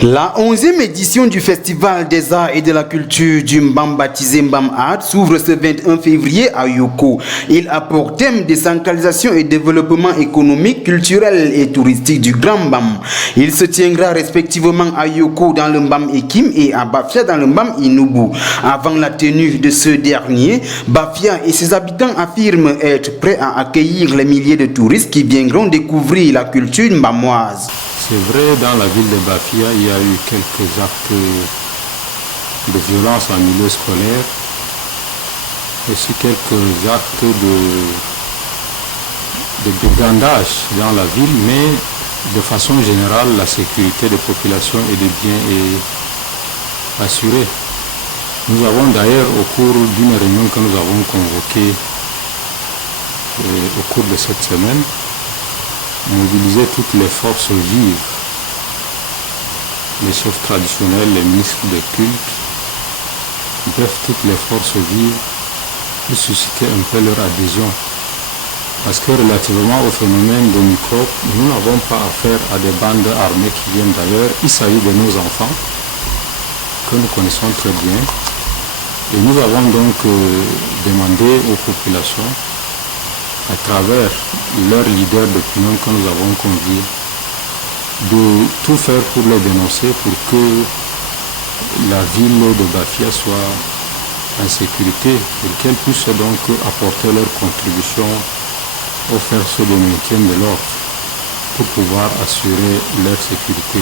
La 11e édition du Festival des Arts et de la Culture du Mbam baptisé Mbam Art s'ouvre ce 21 février à Yoko. Il a pour thème décentralisation et développement économique, culturel et touristique du Grand Mbam. Il se tiendra respectivement à Yoko dans le Mbam Ekim et à Bafia dans le Mbam Inubu. Avant la tenue de ce dernier, Bafia et ses habitants affirment être prêts à accueillir les milliers de touristes qui viendront découvrir la culture mbamoise. C'est vrai, dans la ville de Bafia, il y a eu quelques actes de violence en milieu scolaire, aussi quelques actes de brigandage dans la ville, mais de façon générale, la sécurité des populations et des biens est assurée. Nous avons d'ailleurs, au cours d'une réunion que nous avons convoquée au cours de cette semaine, mobiliser toutes les forces vives, les chefs traditionnels, les ministres de culte, bref, toutes les forces vives pour susciter un peu leur adhésion. Parce que relativement au phénomène des microbes, nous n'avons pas affaire à des bandes armées qui viennent d'ailleurs. Il s'agit de nos enfants, que nous connaissons très bien. Et nous avons donc demandé aux populations, à travers leurs leaders d'opinion que nous avons conviés, de tout faire pour les dénoncer pour que la ville de Bafia soit en sécurité, pour qu'elles puissent donc apporter leur contribution aux forces de maintien de l'ordre pour pouvoir assurer leur sécurité.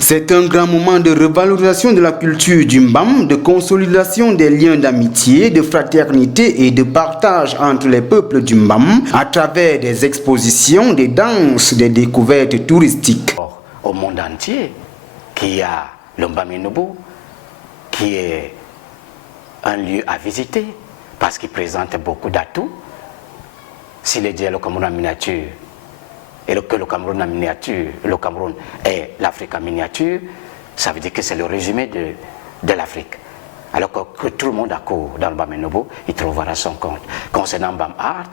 C'est un grand moment de revalorisation de la culture du Mbam, de consolidation des liens d'amitié, de fraternité et de partage entre les peuples du Mbam à travers des expositions, des danses, des découvertes touristiques. Au monde entier, qui a le Mbam Inubu, qui est un lieu à visiter parce qu'il présente beaucoup d'atouts. S'il est dit le Cameroun en miniature, et que le Cameroun en miniature, le Cameroun est l'Afrique en miniature, ça veut dire que c'est le résumé de l'Afrique. Alors que tout le monde accourt dans le Mbam Inubu, il trouvera son compte. Concernant Mbam Art,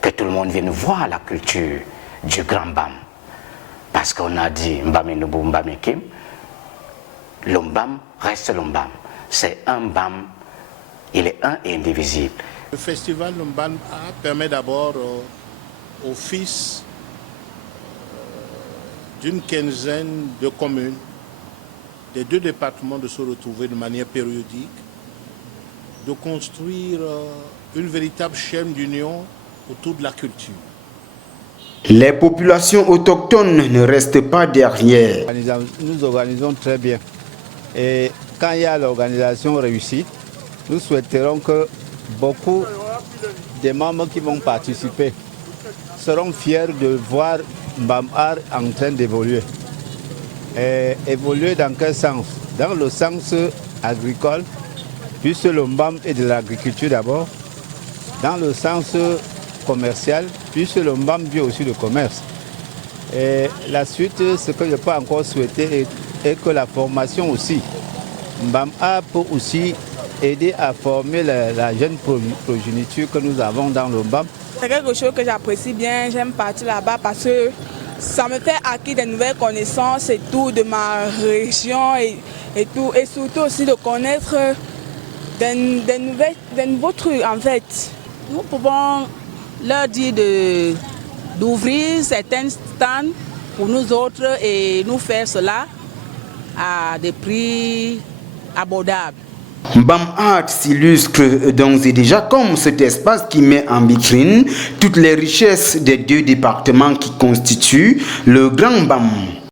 que tout le monde vienne voir la culture du Grand Mbam. Parce qu'on a dit Mbam Inubu, Mbam Ekim, le Mbam reste le Mbam. C'est un Mbam, il est un et indivisible. Le festival Mbam Art permet d'abord aux fils d'une quinzaine de communes des deux départements de se retrouver de manière périodique, de construire une véritable chaîne d'union autour de la culture. Les populations autochtones ne restent pas derrière. Nous organisons très bien. Et quand il y a l'organisation réussie, nous souhaiterons que beaucoup des membres qui vont participer seront fiers de voir Mbam Art en train d'évoluer. Évoluer dans quel sens? Dans le sens agricole, puisque le Mbam est de l'agriculture d'abord. Dans le sens commercial, puisque le Mbam vient aussi du commerce. Et la suite, ce que je peux encore souhaiter est que la formation aussi. Mbam Art peut aussi aider à former la jeune progéniture que nous avons dans le Mbam. C'est quelque chose que j'apprécie bien, j'aime partir là-bas parce que ça me fait acquérir des nouvelles connaissances et tout de ma région et tout. Et surtout aussi de connaître des nouveaux trucs en fait. Nous pouvons leur dire d'ouvrir certains stands pour nous autres et nous faire cela à des prix abordables. Mbam Art s'illustre donc et déjà comme cet espace qui met en vitrine toutes les richesses des deux départements qui constituent le Grand Mbam.